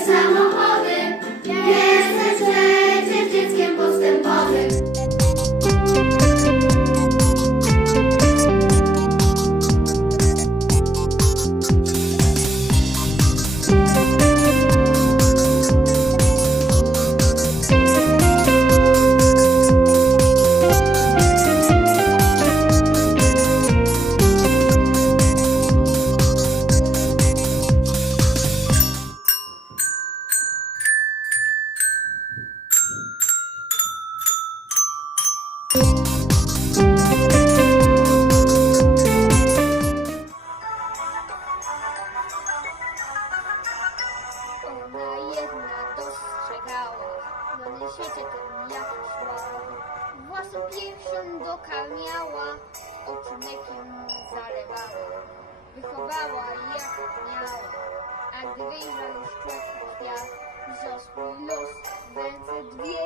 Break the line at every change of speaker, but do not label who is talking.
Yes, I'm
świecie to ja szła. Własą pierwszą dokarmiała, oczy mlekiem zalewała. Wychowała jak miała, a gdy wyjrzał już kwiat, kwiat, los w dwie,